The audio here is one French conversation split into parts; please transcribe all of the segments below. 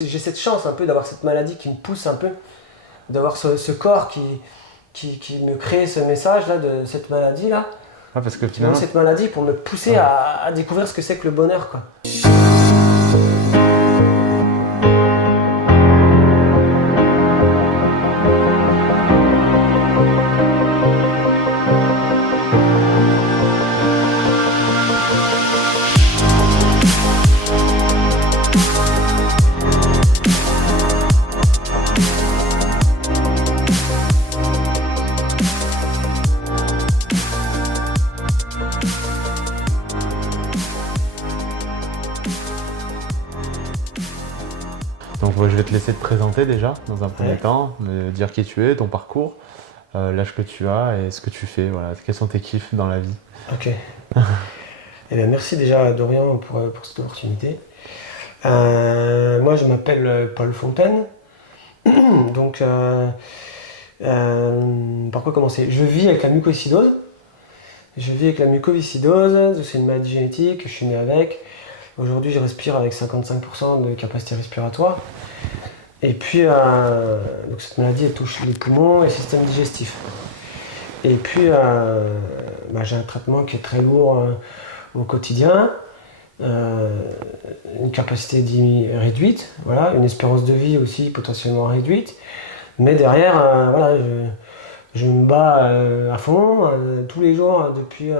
J'ai cette chance un peu d'avoir cette maladie qui me pousse un peu, d'avoir ce corps qui me crée ce message-là, de cette maladie-là. Ouais, parce que Qui me donne finalement, cette maladie pour me pousser ouais. à découvrir ce que c'est que le bonheur, quoi. Donc je vais te laisser te présenter déjà dans un premier Ouais. temps, me dire qui tu es, ton parcours, l'âge que tu as et ce que tu fais. Voilà. Quels sont tes kiffs dans la vie? Ok. Eh bien, merci déjà Dorian pour cette opportunité. Moi je m'appelle Paul Fontaine. Donc par quoi commencer? Je vis avec la mucoviscidose. Je vis avec la mucoviscidose, c'est une maladie génétique, je suis né avec. Aujourd'hui je respire avec 55% de capacité respiratoire. Et puis donc cette maladie elle touche les poumons et le système digestif. Et puis j'ai un traitement qui est très lourd au quotidien. Une capacité réduite, voilà, une espérance de vie aussi potentiellement réduite. Mais derrière, voilà, je me bats à fond tous les jours depuis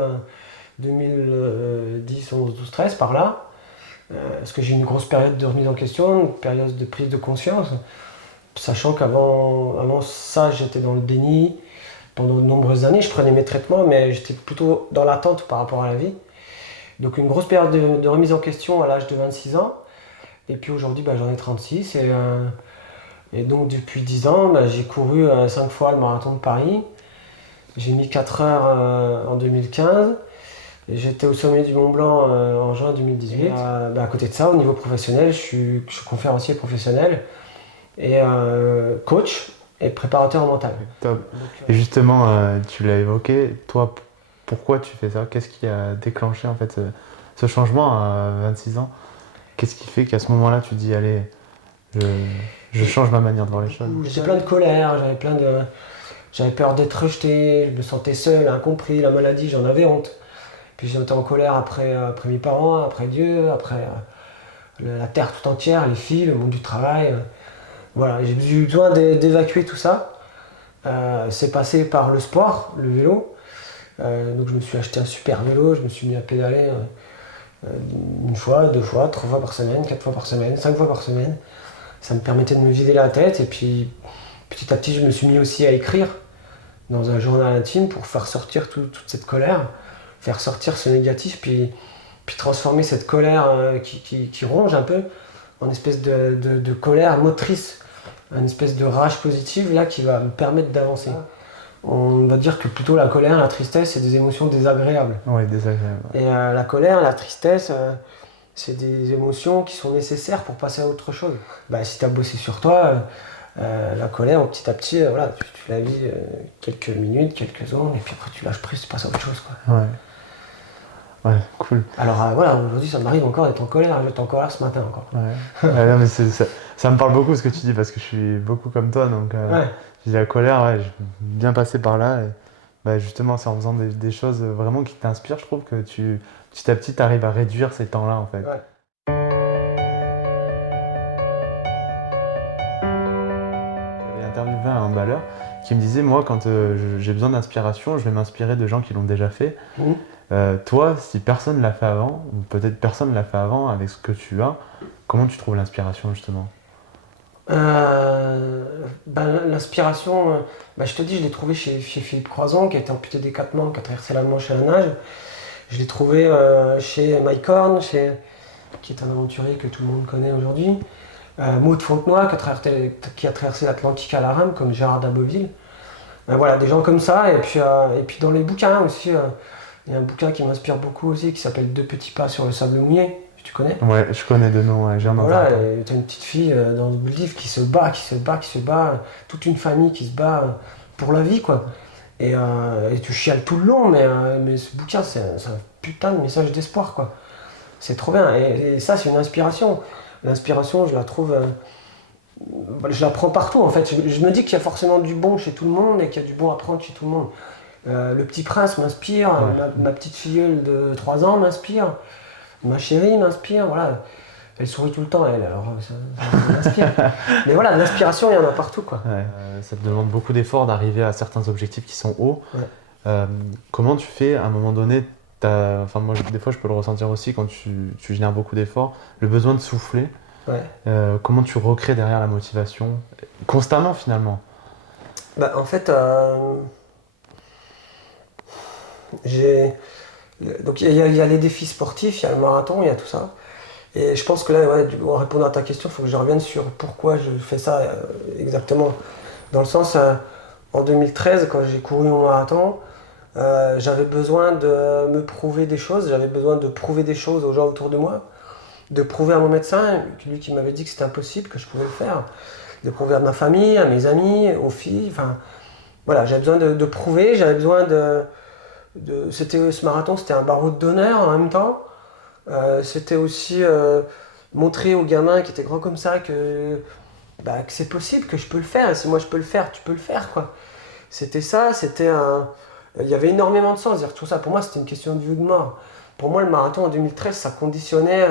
2010, 11, 12, 13 par là. Parce que j'ai une grosse période de remise en question, une période de prise de conscience. Sachant qu'avant ça, j'étais dans le déni pendant de nombreuses années. Je prenais mes traitements, mais j'étais plutôt dans l'attente par rapport à la vie. Donc une grosse période de remise en question à l'âge de 26 ans. Et puis aujourd'hui, j'en ai 36. Et donc depuis 10 ans, j'ai couru 5 fois le marathon de Paris. J'ai mis 4 heures en 2015. Et j'étais au sommet du Mont Blanc en juin 2018. Et, à côté de ça, au niveau professionnel, je suis conférencier professionnel et coach et préparateur mental. Top. Et justement, tu l'as évoqué, toi, pourquoi tu fais ça? Qu'est-ce qui a déclenché en fait ce changement à 26 ans? Qu'est-ce qui fait qu'à ce moment-là, tu te dis, allez, je change ma manière de voir les choses? J'avais plein de colère, j'avais peur d'être rejeté, je me sentais seul, incompris, la maladie, j'en avais honte. Puis j'étais en colère après mes parents, après Dieu, après la terre tout entière, les filles, le monde du travail. Voilà, j'ai eu besoin d'évacuer tout ça. C'est passé par le sport, le vélo. Donc je me suis acheté un super vélo, je me suis mis à pédaler une fois, deux fois, trois fois par semaine, quatre fois par semaine, cinq fois par semaine. Ça me permettait de me vider la tête et puis petit à petit je me suis mis aussi à écrire dans un journal intime pour faire sortir toute cette colère, faire sortir ce négatif, puis transformer cette colère qui ronge un peu en espèce de colère motrice, une espèce de rage positive là qui va me permettre d'avancer. On va dire que plutôt la colère, la tristesse, c'est des émotions désagréables. Oui, désagréable. Et la colère, la tristesse, c'est des émotions qui sont nécessaires pour passer à autre chose. Si tu as bossé sur toi, la colère, petit à petit, voilà, tu la vis quelques minutes, quelques secondes, et puis après tu lâches prise, tu passes à autre chose, quoi. Ouais. Ouais, cool. Alors voilà, aujourd'hui ça m'arrive encore d'être en colère, j'étais en colère ce matin encore. Ouais. Ouais, non, mais ça me parle beaucoup ce que tu dis parce que je suis beaucoup comme toi, donc Ouais. j'ai la colère, ouais, je bien passé par là. Et, justement, c'est en faisant des choses vraiment qui t'inspirent, je trouve que petit à petit, arrives à réduire ces temps-là en fait. Ouais. J'avais interviewé un handballeur qui me disait, moi, quand j'ai besoin d'inspiration, je vais m'inspirer de gens qui l'ont déjà fait. Mmh. Toi, si personne ne l'a fait avant, ou peut-être personne ne l'a fait avant avec ce que tu as, comment tu trouves l'inspiration justement? L'inspiration, je te dis, je l'ai trouvé chez Philippe Croizon, qui a été amputé des 4 membres, qui a traversé la Manche à la nage. Je l'ai trouvé chez Mike Horn, qui est un aventurier que tout le monde connaît aujourd'hui. Maud Fontenoy, qui a traversé l'Atlantique à la rame, comme Gérard d'Aboville. Voilà, des gens comme ça. Et puis dans les bouquins aussi, il y a un bouquin qui m'inspire beaucoup aussi, qui s'appelle Deux petits pas sur le sable mouillé. Tu connais? Ouais, je connais de nom, ouais, j'ai un Voilà, t'as une petite fille dans le livre qui se bat, toute une famille qui se bat pour la vie, quoi. Et tu chiales tout le long, mais ce bouquin, c'est un putain de message d'espoir, quoi. C'est trop bien. Et ça, c'est une inspiration. L'inspiration, je la trouve, je la prends partout en fait. Je me dis qu'il y a forcément du bon chez tout le monde et qu'il y a du bon à prendre chez tout le monde. Le Petit Prince m'inspire, ma petite filleule de 3 ans m'inspire, ma chérie m'inspire, voilà. Elle sourit tout le temps, elle, alors ça m'inspire. Mais voilà, l'inspiration, il y en a partout, quoi. Ouais. Ça te demande beaucoup d'efforts d'arriver à certains objectifs qui sont hauts. Ouais. Comment tu fais à un moment donné, enfin moi des fois je peux le ressentir aussi quand tu génères beaucoup d'efforts, le besoin de souffler. Ouais. Comment tu recrées derrière la motivation constamment finalement? Bah, en fait, donc il y a les défis sportifs, il y a le marathon, il y a tout ça. Et je pense que là, ouais, en répondant à ta question, il faut que je revienne sur pourquoi je fais ça exactement. Dans le sens, en 2013, quand j'ai couru mon marathon, j'avais besoin de me prouver des choses, j'avais besoin de prouver des choses aux gens autour de moi, de prouver à mon médecin, lui qui m'avait dit que c'était impossible, que je pouvais le faire, de prouver à ma famille, à mes amis, aux filles, enfin voilà, j'avais besoin de prouver, j'avais besoin ce marathon, c'était un barreau d'honneur en même temps. C'était aussi montrer aux gamins qui étaient grands comme ça que c'est possible, que je peux le faire. Et si moi je peux le faire, tu peux le faire, quoi. C'était ça, il y avait énormément de sens. Tout ça, pour moi, c'était une question de vie ou de mort. Pour moi, le marathon en 2013, ça conditionnait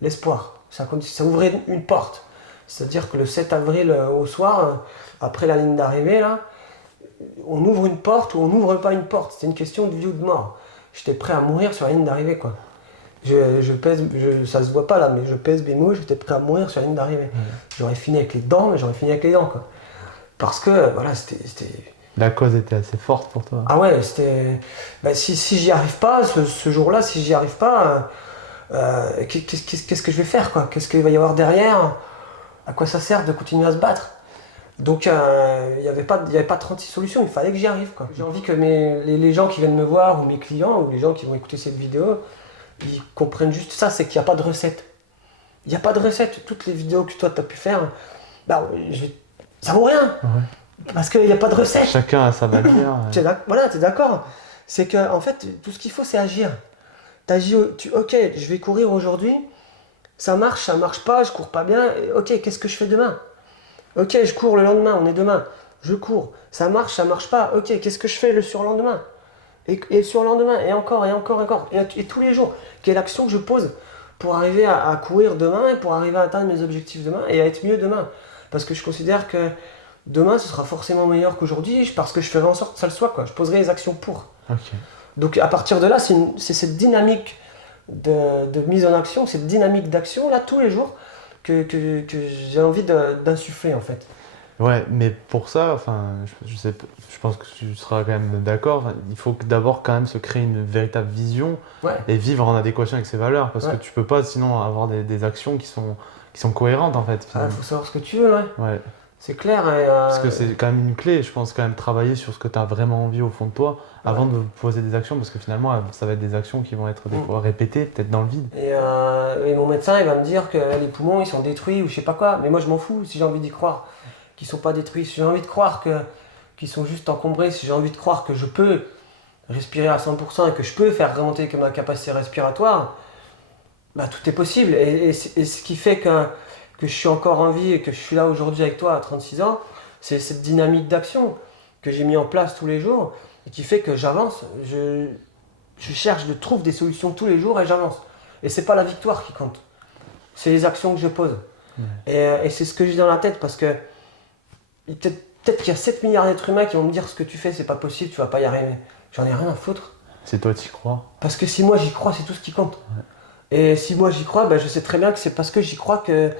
l'espoir. Ça ouvrait une porte. C'est-à-dire que le 7 avril au soir, après la ligne d'arrivée, là, on ouvre une porte ou on n'ouvre pas une porte. C'était une question de vie ou de mort. J'étais prêt à mourir sur la ligne d'arrivée, quoi. Ça se voit pas là, mais je pèse mes mots, j'étais prêt à mourir sur la ligne d'arrivée. J'aurais fini avec les dents, mais j'aurais fini avec les dents, quoi. Parce que, voilà, c'était... La cause était assez forte pour toi. Ah ouais, c'était... si j'y arrive pas, ce jour-là, si j'y arrive pas, qu'est-ce que je vais faire, quoi? Qu'est-ce qu'il va y avoir derrière? À quoi ça sert de continuer à se battre? Donc, il n'y avait pas 36 solutions, il fallait que j'y arrive, quoi. J'ai envie que les gens qui viennent me voir, ou mes clients, ou les gens qui vont écouter cette vidéo, ils comprennent juste ça, c'est qu'il n'y a pas de recette. Il n'y a pas de recette. Toutes les vidéos que toi tu as pu faire, ça vaut rien. Ouais. Parce qu'il n'y a pas de recette. Chacun a sa manière. Voilà, tu es d'accord. C'est qu'en fait, tout ce qu'il faut, c'est agir. T'agis, ok, je vais courir aujourd'hui, ça marche pas, je cours pas bien, ok, qu'est-ce que je fais demain? Ok, je cours le lendemain, on est demain, je cours, ça marche pas, ok, qu'est-ce que je fais le surlendemain? Et le surlendemain, et encore, et tous les jours, quelle action que je pose pour arriver à courir demain, pour arriver à atteindre mes objectifs demain et à être mieux demain. Parce que je considère que demain, ce sera forcément meilleur qu'aujourd'hui, parce que je ferai en sorte que ça le soit, quoi. Je poserai les actions pour. Okay. Donc à partir de là, c'est cette dynamique de mise en action, cette dynamique d'action, là, tous les jours, que j'ai envie d'insuffler, en fait. Ouais, mais pour ça, enfin, je pense que tu seras quand même d'accord, il faut d'abord quand même se créer une véritable vision et vivre en adéquation avec ses valeurs, parce que tu peux pas sinon avoir des actions qui sont cohérentes en fait. Il faut savoir ce que tu veux, ouais. C'est clair. Parce que c'est quand même une clé, je pense, quand même travailler sur ce que tu as vraiment envie au fond de toi avant de poser des actions, parce que finalement ça va être des actions qui vont être des fois répétées, peut-être dans le vide. Et mon médecin il va me dire que les poumons ils sont détruits ou je sais pas quoi, mais moi je m'en fous si j'ai envie d'y croire. Qu'ils sont pas détruits, si j'ai envie de croire qu'ils sont juste encombrés, si j'ai envie de croire que je peux respirer à 100% et que je peux faire remonter ma capacité respiratoire, tout est possible. Et ce qui fait que je suis encore en vie et que je suis là aujourd'hui avec toi à 36 ans, c'est cette dynamique d'action que j'ai mis en place tous les jours et qui fait que j'avance. Je trouve des solutions tous les jours et j'avance. Et c'est pas la victoire qui compte, c'est les actions que je pose. Et c'est ce que j'ai dans la tête parce que peut-être qu'il y a 7 milliards d'êtres humains qui vont me dire ce que tu fais, c'est pas possible, tu vas pas y arriver. J'en ai rien à foutre. C'est toi qui y crois. Parce que si moi j'y crois, c'est tout ce qui compte. Et si moi j'y crois, je sais très bien que c'est parce que j'y crois que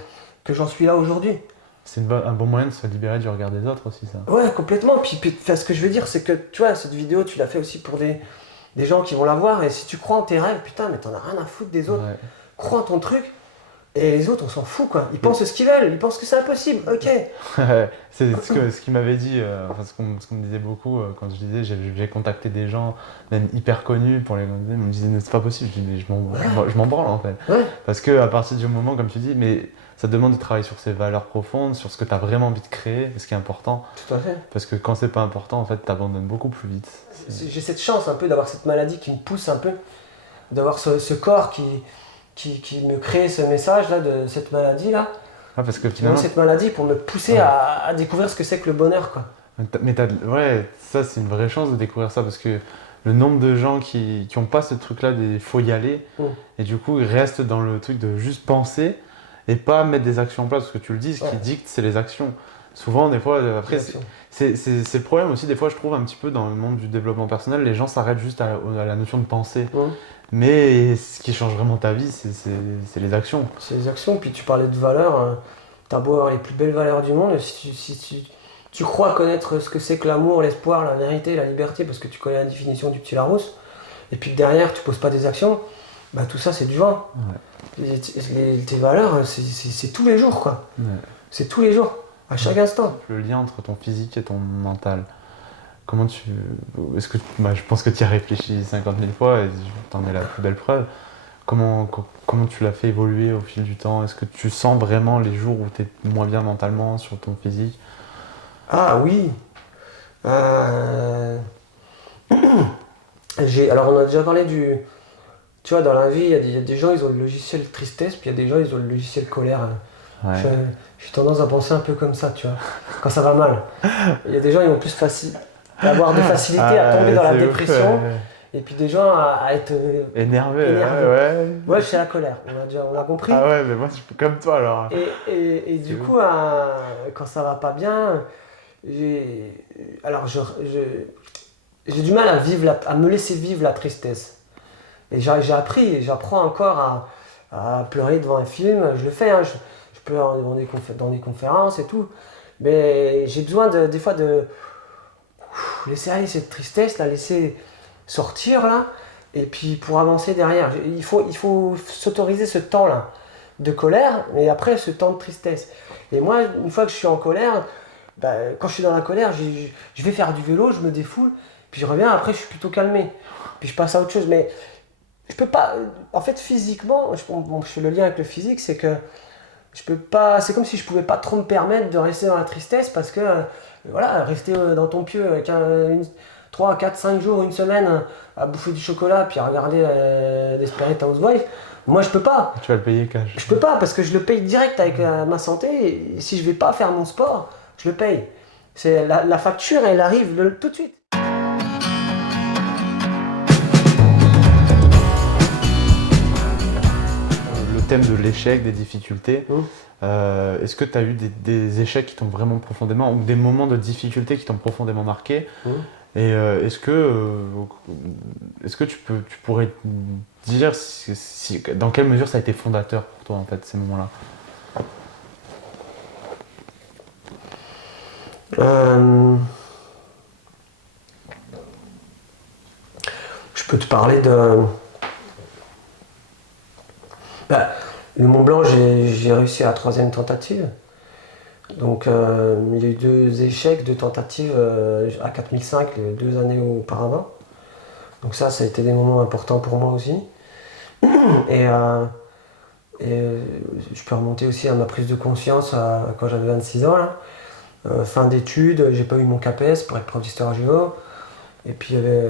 j'en suis là aujourd'hui. C'est un bon moyen de se libérer du regard des autres aussi, ça. Ouais, complètement. Puis ce que je veux dire, c'est que tu vois, cette vidéo, tu l'as fait aussi pour des gens qui vont la voir. Et si tu crois en tes rêves, putain, mais t'en as rien à foutre des autres. Ouais. Crois en ton truc. Et les autres, on s'en fout, quoi. Ils pensent ce qu'ils veulent, ils pensent que c'est impossible, ok. C'est ce qu'il m'avait dit, ce qu'on me disait beaucoup quand je disais, j'ai contacté des gens, même hyper connus, pour les contacter, ils me disaient, c'est pas possible, je dis, mais je m'en branle en fait. Ouais. Parce qu'à partir du moment, comme tu dis, mais ça demande de travailler sur ses valeurs profondes, sur ce que tu as vraiment envie de créer, ce qui est important. Tout à fait. Parce que quand c'est pas important, en fait, tu abandonnes beaucoup plus vite. J'ai cette chance un peu d'avoir cette maladie qui me pousse un peu, d'avoir ce corps qui me crée ce message-là de cette maladie-là. Ah, parce que Qui m'ont finalement. cette maladie pour me pousser Ouais. à découvrir ce que c'est que le bonheur, quoi. Ouais, ça c'est une vraie chance de découvrir ça parce que le nombre de gens qui ont pas ce truc-là, il faut y aller, Mm. et du coup ils restent dans le truc de juste penser et pas mettre des actions en place parce que tu le dis, ce qui Ouais. dicte c'est les actions. Souvent, des fois, après, Action. c'est le problème aussi, des fois je trouve un petit peu dans le monde du développement personnel, les gens s'arrêtent juste à la notion de penser. Mm. Mais ce qui change vraiment ta vie, c'est les actions. C'est les actions. Puis tu parlais de valeurs. T'as beau avoir les plus belles valeurs du monde, si tu crois connaître ce que c'est que l'amour, l'espoir, la vérité, la liberté, parce que tu connais la définition du petit Larousse, et puis que derrière tu poses pas des actions, bah tout ça c'est du vent. Ouais. Tes valeurs, c'est tous les jours, quoi. Ouais. C'est tous les jours, à chaque instant. Le lien entre ton physique et ton mental. Comment tu. Est-ce que. Bah, je pense que tu y as réfléchi 50 000 fois et t'en es la plus belle preuve. Comment tu l'as fait évoluer au fil du temps? Est-ce que tu sens vraiment les jours où tu es moins bien mentalement sur ton physique? Ah oui. Alors on a déjà parlé du. Tu vois, dans la vie, il y a des gens, ils ont le logiciel tristesse, puis il y a des gens, ils ont le logiciel colère. Ouais. J'ai tendance à penser un peu comme ça, tu vois, quand ça va mal. Il y a des gens, ils ont plus avoir de facilité à tomber dans la c'est ouf, dépression, et puis des gens à être énervé, énervés. ouais. Ouais, c'est la colère, on a compris. Ah ouais, mais moi je suis comme toi alors. Et du coup, quand ça va pas bien, alors j'ai du mal à vivre à me laisser vivre la tristesse. Et j'ai appris, et j'apprends encore à pleurer devant un film. Je le fais, hein, je pleure dans des conférences et tout. Mais j'ai besoin des fois de laisser aller cette tristesse, la laisser sortir là, et puis pour avancer derrière. Il faut s'autoriser ce temps-là de colère, mais après ce temps de tristesse. Et moi, une fois que je suis en colère, bah, quand je suis dans la colère, je vais faire du vélo, je me défoule, puis je reviens, après je suis plutôt calmé. Puis je passe à autre chose. Mais je peux pas. En fait, physiquement, je fais le lien avec le physique, c'est que je peux pas. C'est comme si je pouvais pas trop me permettre de rester dans la tristesse parce que, voilà, rester dans ton pieu 3, 4, 5 jours, une semaine à bouffer du chocolat puis à regarder Desperate Housewives, moi je peux pas. Tu vas le payer cash. Je peux pas parce que je le paye direct avec ma santé et si je vais pas faire mon sport, je le paye. C'est la facture, elle arrive tout de suite. Le thème de l'échec, des difficultés, Mmh. est-ce que tu as eu des échecs qui t'ont vraiment profondément, ou des moments de difficulté qui t'ont profondément marqué? Mmh. Et est-ce que tu pourrais dire dans quelle mesure ça a été fondateur pour toi en fait ces moments-là? Je peux te parler de. Bah, le Mont Blanc, j'ai réussi à la 3e tentative. Donc il y a eu 2 échecs, 2 tentatives à 4005 les 2 années auparavant. Donc ça a été des moments importants pour moi aussi. Et je peux remonter aussi à ma prise de conscience quand j'avais 26 ans. Là. Fin d'études, j'ai pas eu mon CAPES pour être prof d'histoire géo. Et puis il y avait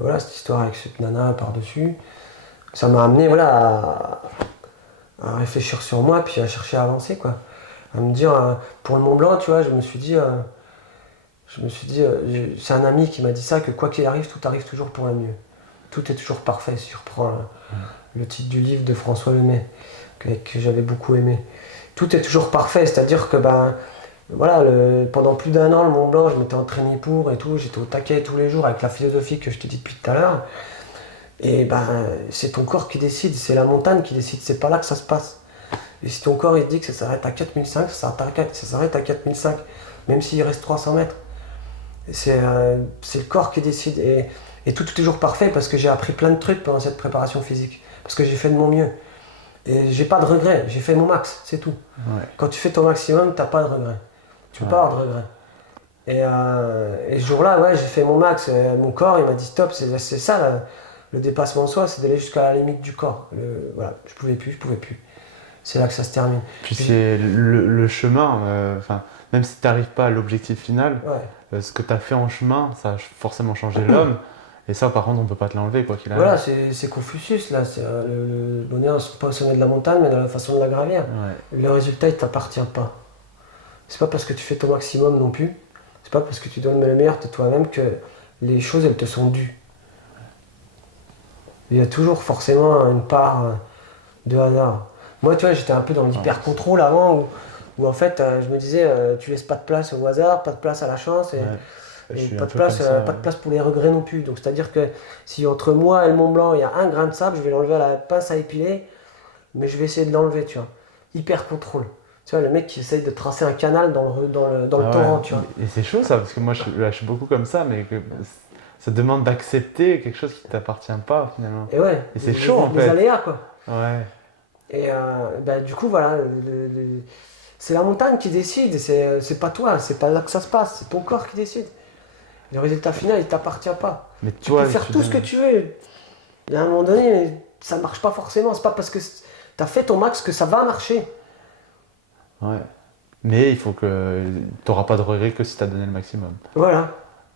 voilà, cette histoire avec cette nana par-dessus. Ça m'a amené voilà, à réfléchir sur moi puis à chercher à avancer, quoi. À me dire, pour le Mont Blanc, tu vois, je me suis dit, c'est un ami qui m'a dit ça, que quoi qu'il arrive, tout arrive toujours pour le mieux. Tout est toujours parfait, si je reprends le titre du livre de François Lemay, que j'avais beaucoup aimé. Tout est toujours parfait, c'est-à-dire que ben, voilà, pendant plus d'1 an, le Mont Blanc, je m'étais entraîné pour et tout, j'étais au taquet tous les jours avec la philosophie que je t'ai dit depuis tout à l'heure. Et ben, c'est ton corps qui décide, c'est la montagne qui décide, c'est pas là que ça se passe. Et si ton corps il te dit que ça s'arrête à 4005, ça s'arrête à 4005, même s'il reste 300 mètres. C'est le corps qui décide. Et tout est toujours parfait parce que j'ai appris plein de trucs pendant cette préparation physique. Parce que j'ai fait de mon mieux. Et j'ai pas de regrets, j'ai fait mon max, c'est tout. Ouais. Quand tu fais ton maximum, t'as pas de regrets. Tu peux pas avoir de regrets. Et ce jour-là, ouais, j'ai fait mon max. Mon corps, il m'a dit stop, c'est ça le dépassement de soi, c'est d'aller jusqu'à la limite du corps. Voilà, je pouvais plus. C'est là que ça se termine. Puis c'est le chemin, même si tu n'arrives pas à l'objectif final, Ouais. ce que tu as fait en chemin, ça a forcément changé l'homme. Et ça, par contre, on peut pas te l'enlever, quoi qu'il arrive. Voilà, c'est Confucius, là. Le bonheur, c'est pas au sommet de la montagne, mais dans la façon de la gravir. Ouais. Le résultat, il t'appartient pas. C'est pas parce que tu fais ton maximum non plus. C'est pas parce que tu donnes le meilleur de toi-même que les choses, elles te sont dues. Il y a toujours forcément une part de hasard. Moi, tu vois, j'étais un peu dans l'hyper-contrôle avant, où en fait, je me disais, tu laisses pas de place au hasard, pas de place à la chance, Ouais. Je et suis pas un de peu place, comme ça, pas de place pour les regrets non plus. Donc, c'est-à-dire que si entre moi et le Mont Blanc, il y a un grain de sable, je vais l'enlever à la pince à épiler, mais je vais essayer de l'enlever, tu vois. Hyper-contrôle. Tu vois, le mec qui essaye de tracer un canal dans le Ah torrent, ouais. tu vois. Et c'est chaud ça, parce que moi je suis beaucoup comme ça, mais que ça demande d'accepter quelque chose qui t'appartient pas finalement. Et ouais, Et c'est chaud en les fait. aléas, quoi. Ouais. Et bah, du coup, voilà, c'est la montagne qui décide, c'est pas toi, c'est pas là que ça se passe, c'est ton corps qui décide. Le résultat final, il t'appartient pas. Mais Tu toi, peux faire tout ce que tu veux. Et à un moment donné, ça marche pas forcément. C'est pas parce que t'as fait ton max que ça va marcher. Ouais. Mais il faut que t'auras pas de regrets que si t'as donné le maximum. Voilà.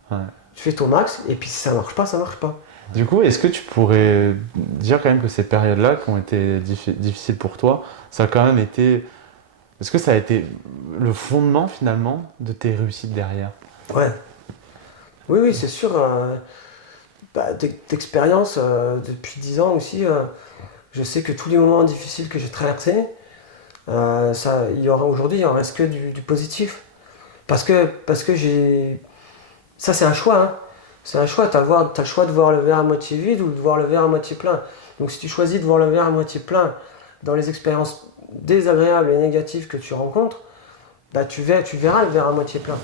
Ouais. Tu fais ton max, et puis si ça marche pas, ça marche pas. Du coup, est-ce que tu pourrais dire quand même que ces périodes-là qui ont été difficiles pour toi, ça a quand même été... Est-ce que ça a été le fondement finalement de tes réussites derrière? Ouais. Oui, oui, c'est sûr. Bah, d'expérience, depuis 10 ans aussi, je sais que tous les moments difficiles que j'ai traversés, aujourd'hui, il en reste que du positif. Parce que j'ai. Ça, c'est un choix, hein. C'est un choix. T'as le choix de voir le verre à moitié vide ou de voir le verre à moitié plein. Donc, si tu choisis de voir le verre à moitié plein dans les expériences désagréables et négatives que tu rencontres, bah, tu verras le verre à moitié plein.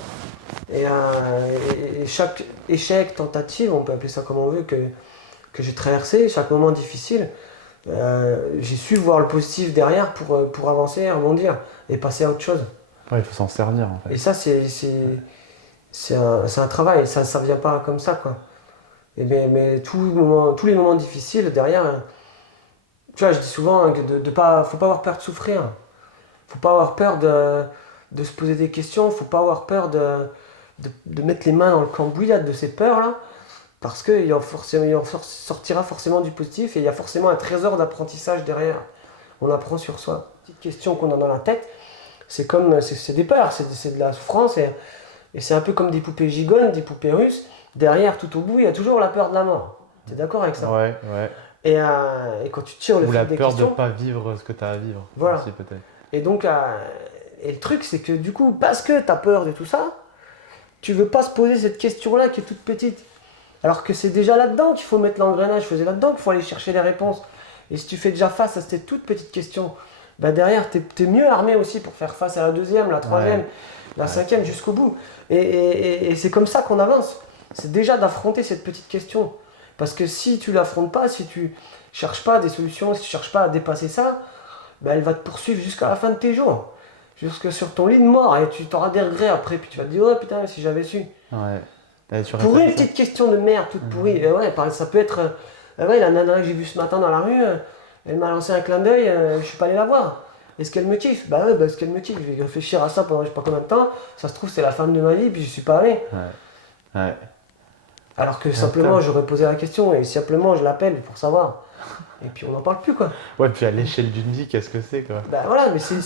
Et chaque échec, tentative, on peut appeler ça comme on veut, que j'ai traversé, chaque moment difficile, j'ai su voir le positif derrière pour avancer, rebondir et passer à autre chose. Ouais, il faut s'en servir en fait. Et ça, c'est un travail, ça vient pas comme ça, quoi. Mais tous les moments difficiles, derrière, tu vois, je dis souvent hein, que faut pas avoir peur de souffrir. Faut pas avoir peur de se poser des questions, faut pas avoir peur de mettre les mains dans le cambouis de ces peurs-là, parce qu'il en sortira forcément du positif et il y a forcément un trésor d'apprentissage derrière. On apprend sur soi. Petite question qu'on a dans la tête, c'est des peurs, c'est de la souffrance et c'est un peu comme des poupées gigogne, des poupées russes. Derrière, tout au bout, il y a toujours la peur de la mort. Tu es d'accord avec ça? Ouais, ouais. Et quand tu tires le Ou fil la des peur de questions. pas vivre ce que tu as à vivre. Voilà. Aussi, peut-être. Et donc, et le truc, c'est que du coup, parce que tu as peur de tout ça, tu veux pas se poser cette question-là qui est toute petite. Alors que c'est déjà là-dedans qu'il faut mettre l'engrenage, c'est là-dedans qu'il faut aller chercher les réponses. Et si tu fais déjà face à ces toutes petites questions, bah derrière, t'es mieux armé aussi pour faire face à la deuxième, la troisième, la cinquième, jusqu'au bout. Et c'est comme ça qu'on avance. C'est déjà d'affronter cette petite question. Parce que si tu l'affrontes pas, si tu cherches pas des solutions, si tu cherches pas à dépasser ça, bah elle va te poursuivre jusqu'à la fin de tes jours. Jusque sur ton lit de mort. Et tu t'auras des regrets après. Puis tu vas te dire, oh putain, si j'avais su. Ouais. Et tu Pour répètes une ça. petite question de merde toute pourrie. Ouais, ça peut être. Ouais, la nana que j'ai vue ce matin dans la rue, elle m'a lancé un clin d'œil, je suis pas allé la voir. Est-ce qu'elle me kiffe? Bah ouais, est-ce qu'elle me kiffe? Je vais réfléchir à ça pendant je sais pas combien de temps. Ça se trouve, c'est la femme de ma vie, puis je suis pas allé. Ouais. Ouais. Alors que simplement, j'aurais posé la question et simplement, je l'appelle pour savoir. Et puis on n'en parle plus, quoi. Ouais, puis à l'échelle d'une vie, qu'est-ce que c'est, quoi? Bah voilà, mais c'est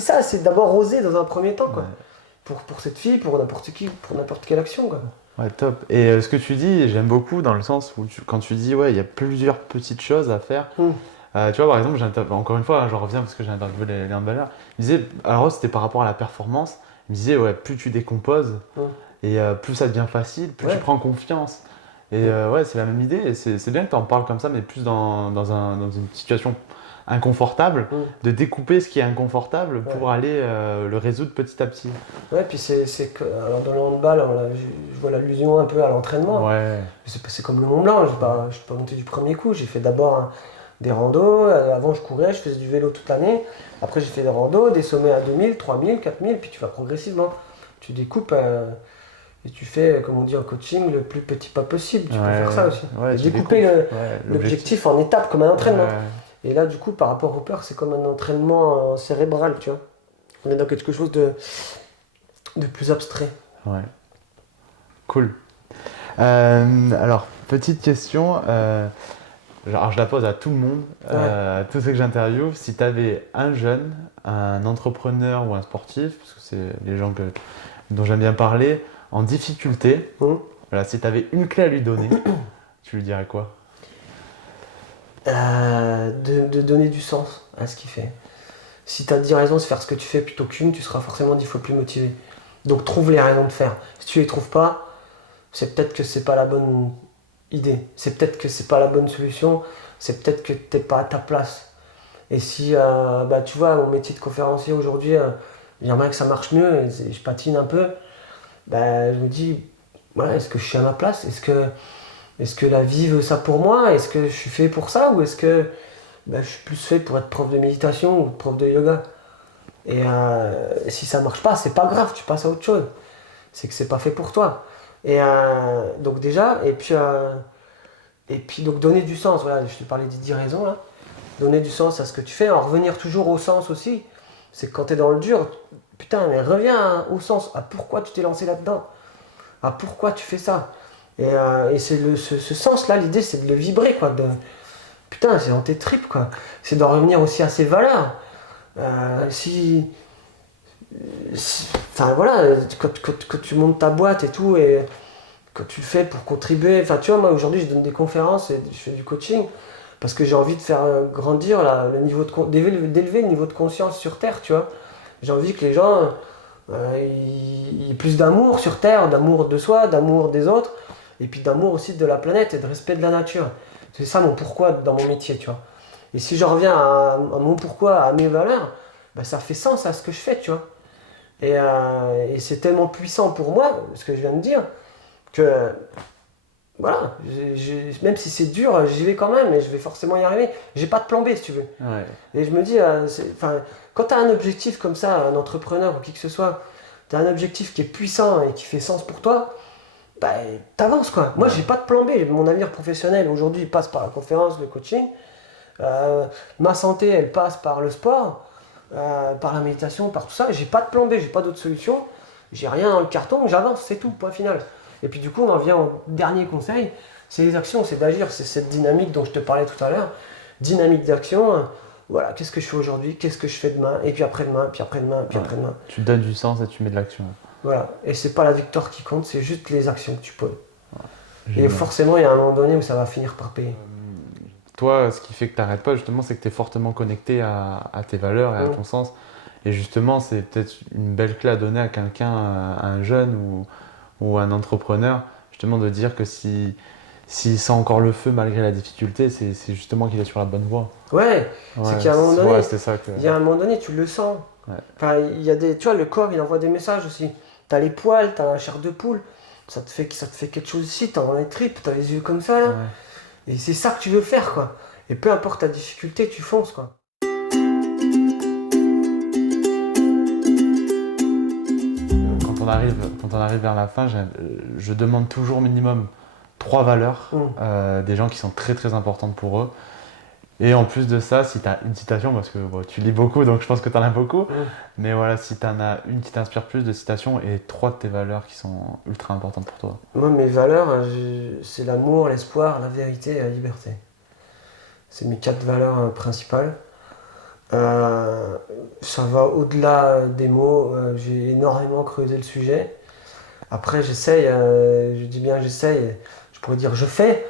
ça, c'est d'abord oser dans un premier temps, quoi. Ouais. Pour cette fille, pour n'importe qui, pour n'importe quelle action, quoi. Ouais, top. Et ce que tu dis, j'aime beaucoup dans le sens où quand tu dis, ouais, il y a plusieurs petites choses à faire. Tu vois, par exemple, encore une fois, hein, j'en reviens parce que j'ai interviewé les handballeurs. Il disait, alors c'était par rapport à la performance, il me disait, ouais, plus tu décomposes et plus ça devient facile, plus tu prends confiance. Et ouais, c'est la même idée. Et c'est bien que tu en parles comme ça, mais plus dans une situation inconfortable, de découper ce qui est inconfortable pour aller le résoudre petit à petit. Ouais, puis c'est que alors dans le handball, je vois l'allusion un peu à l'entraînement. Ouais. C'est comme le Mont Blanc, je suis pas monté du premier coup. J'ai fait d'abord des randos. Avant, je courais, je faisais du vélo toute l'année. Après, j'ai fait des randos, des sommets à 2000, 3000, 4000, puis tu vas progressivement. Tu découpes et tu fais, comme on dit en coaching, le plus petit pas possible. Tu peux faire ça aussi. Ouais, découper l'objectif en étapes comme un entraînement. Ouais. Et là, du coup, par rapport aux peurs, c'est comme un entraînement cérébral, tu vois. On est dans quelque chose de plus abstrait. Ouais. Cool. Alors, Petite question, alors je la pose à tout le monde, à tous ceux que j'interviewe. Si tu avais un jeune, un entrepreneur ou un sportif, parce que c'est les gens dont j'aime bien parler, en difficulté, voilà, si tu avais une clé à lui donner, tu lui dirais quoi? De donner du sens à ce qu'il fait. Si tu as 10 raisons de faire ce que tu fais plutôt qu'une, tu seras forcément 10 fois plus motivé. Donc trouve les raisons de faire. Si tu les trouves pas, c'est peut-être que c'est pas la bonne idée. C'est peut-être que c'est pas la bonne solution. C'est peut-être que t'es pas à ta place. Et si, tu vois, mon métier de conférencier aujourd'hui, j'aimerais que ça marche mieux, et je patine un peu, je me dis, voilà, est-ce que je suis à ma place? Est-ce que la vie veut ça pour moi? Est-ce que je suis fait pour ça? Ou est-ce que je suis plus fait pour être prof de méditation ou prof de yoga? Et si ça marche pas, c'est pas grave, tu passes à autre chose. C'est que c'est pas fait pour toi. Et donc déjà, et puis donc donner du sens, voilà, je te parlais des 10 raisons là. Donner du sens à ce que tu fais, en revenir toujours au sens aussi. C'est que quand t'es dans le dur, putain, mais reviens au sens. À pourquoi tu t'es lancé là-dedans? À pourquoi tu fais ça? Et c'est ce sens-là, l'idée c'est de le vibrer, quoi. Putain, c'est dans tes tripes, quoi. C'est d'en revenir aussi à ses valeurs. Enfin voilà, quand tu montes ta boîte et tout, et quand tu le fais pour contribuer. Enfin, tu vois, moi aujourd'hui je donne des conférences et je fais du coaching parce que j'ai envie de faire grandir le niveau d'élever le niveau de conscience sur Terre, tu vois. J'ai envie que les gens aient plus d'amour sur Terre, d'amour de soi, d'amour des autres, et puis d'amour aussi de la planète et de respect de la nature. C'est ça mon pourquoi dans mon métier, tu vois. Et si je reviens à mon pourquoi, à mes valeurs, ça fait sens à ce que je fais, tu vois. Et c'est tellement puissant pour moi, ce que je viens de dire, que voilà, même si c'est dur, j'y vais quand même et je vais forcément y arriver. J'ai pas de plan B si tu veux. Ouais. Et je me dis, quand tu as un objectif comme ça, un entrepreneur ou qui que ce soit, tu as un objectif qui est puissant et qui fait sens pour toi, t'avances quoi. Moi j'ai pas de plan B, mon avenir professionnel aujourd'hui il passe par la conférence, le coaching. Ma santé elle passe par le sport, par la méditation, par tout ça. J'ai pas de plan B, j'ai pas d'autre solution. J'ai rien dans le carton, j'avance, c'est tout, point final. Et puis du coup, on en vient au dernier conseil, c'est les actions, c'est d'agir, c'est cette dynamique dont je te parlais tout à l'heure. Dynamique d'action, voilà, qu'est-ce que je fais aujourd'hui, qu'est-ce que je fais demain, et puis après-demain, puis après-demain, puis après-demain. Tu donnes du sens et tu mets de l'action. Voilà, et c'est pas la victoire qui compte, c'est juste les actions que tu poses. Et Génial. forcément, il y a un moment donné où ça va finir par payer. Toi, ce qui fait que tu n'arrêtes pas, justement, c'est que tu es fortement connecté à tes valeurs et à ton sens. Et justement, c'est peut-être une belle clé à donner à quelqu'un, à un jeune ou un entrepreneur, justement de dire que s'il sent encore le feu malgré la difficulté, c'est justement qu'il est sur la bonne voie. Ouais, c'est qu'à un moment donné, c'est ça que... il y a un moment donné, tu le sens. Ouais. Enfin, il y a tu vois, le corps, il envoie des messages aussi. T'as les poils, t'as la chair de poule, ça te fait quelque chose ici, t'as les tripes, t'as les yeux comme ça, là. Ouais. Et c'est ça que tu veux faire, quoi. Et peu importe ta difficulté, tu fonces, quoi. Quand on arrive vers la fin, je demande toujours minimum 3 valeurs, des gens qui sont très très importantes pour eux. Et en plus de ça, si tu as une citation, parce que tu lis beaucoup, donc je pense que tu en as beaucoup, mais voilà, si tu en as une qui t'inspire plus de citations et 3 de tes valeurs qui sont ultra importantes pour toi. Moi, mes valeurs, c'est l'amour, l'espoir, la vérité et la liberté. C'est mes 4 valeurs principales. Ça va au-delà des mots, j'ai énormément creusé le sujet. Après, j'essaye, je dis bien j'essaye, je pourrais dire je fais,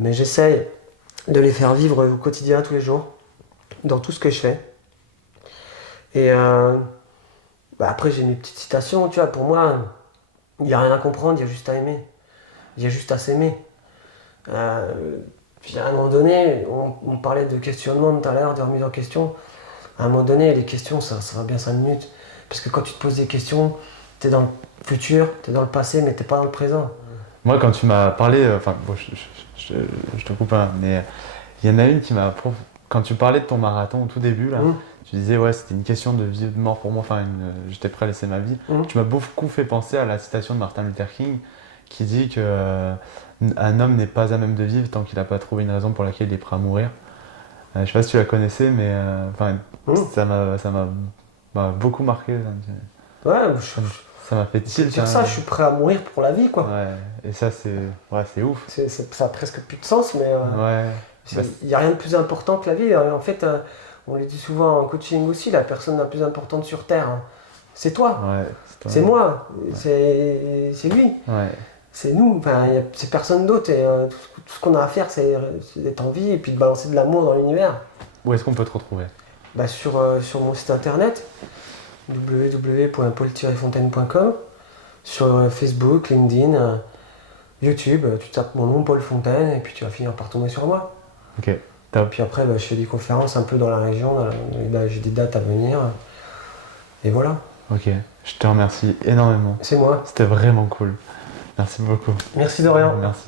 mais j'essaye de les faire vivre au quotidien, tous les jours, dans tout ce que je fais. Et après, j'ai mes petites citations, tu vois, pour moi, il n'y a rien à comprendre, il y a juste à aimer. Il y a juste à s'aimer. Puis à un moment donné, on parlait de questionnement tout à l'heure, de remise en question. À un moment donné, les questions, ça va bien 5 minutes. Parce que quand tu te poses des questions, t'es dans le futur, t'es dans le passé, mais t'es pas dans le présent. Moi, quand tu m'as parlé, je te coupe un, mais il y en a une qui m'a... Quand tu parlais de ton marathon au tout début, là, tu disais, ouais, c'était une question de vie ou de mort pour moi, j'étais prêt à laisser ma vie. Tu m'as beaucoup fait penser à la citation de Martin Luther King, qui dit que un homme n'est pas à même de vivre tant qu'il n'a pas trouvé une raison pour laquelle il est prêt à mourir. Je sais pas si tu la connaissais, mais ça m'a beaucoup marqué. Ouais, Ça m'a fait C'est tilt. dire hein. ça, je suis prêt à mourir pour la vie, quoi. Ouais, et ça, c'est ouf. Ça a presque plus de sens, mais Ouais. Bah, il n'y a rien de plus important que la vie. En fait, on le dit souvent en coaching aussi, la personne la plus importante sur Terre, hein, c'est toi, ouais, c'est moi, c'est lui, Ouais. c'est nous, enfin, c'est personne d'autre. Et tout ce qu'on a à faire, c'est d'être en vie et puis de balancer de l'amour dans l'univers. Où est-ce qu'on peut te retrouver? Bah, sur mon site internet, www.paul-fontaine.com, sur Facebook, LinkedIn, YouTube, tu tapes mon nom, Paul Fontaine, et puis tu vas finir par tomber sur moi. Ok, Et top. puis après, je fais des conférences un peu dans la région, j'ai des dates à venir, et voilà, Ok, je te remercie énormément. c'est moi. C'était vraiment cool. Merci beaucoup. Merci de rien. Merci.